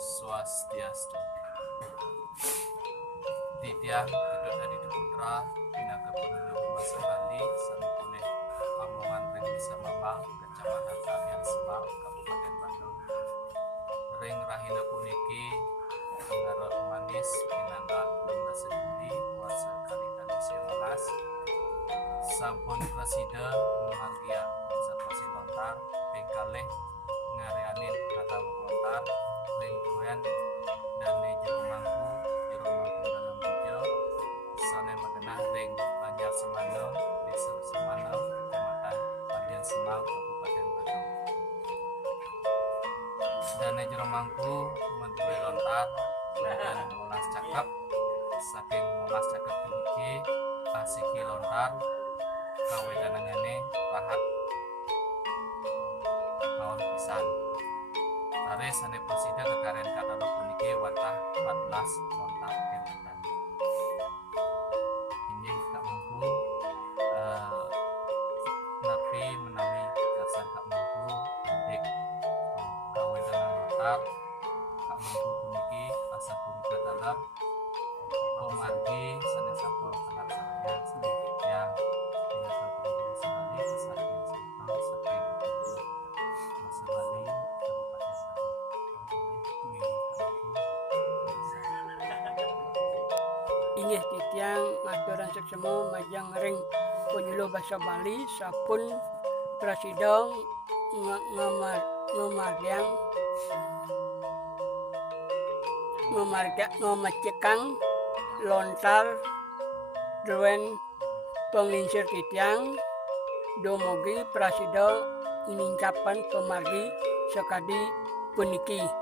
Swastiastu. Titiang Kedot Adi Putra Pinaga Penunjuk Masa Bali Sanipulih Pamongan Ring Desa Mambang Kecamatan Kabian Sebang Kabupaten Bandung. Ring Rahina puniki Pengarut Manis Pinanggal 16 Juli Puasa kali tadi 19 sampun presida memargia konservasi lontar pengkalih ngareanin kata lontar ring duren dan jero mangku dalam video sane mengenah ring Banjar Semandung Desa Semandung Kecamatan Kabian Sebang Kabupaten Bandung. Dan jero mangku menduwe lontar dan molas cakep saking molas cakep puniki asiki lontar kawedananane pahat kawan pisan. Tare sane presida kekaren katalog puniki watah 14 lontar kentan. Injing kak mangku napi menawi kersan kak mangku indik kawedanan lontar kak mangku puniki asa punika dalam pemargi sane satu kelar saraya sedikit yang dengan kabupaten Sebali kesarian Sintang saking Masa Bali Kabupaten Bandung. Inggih titiang ngaturan seksemo majang ring penyuluh bahasa Bali sapun prasidang memacekang lontar duen penginsir titiang domogi prasida ningkapan pemargi sekadi puniki.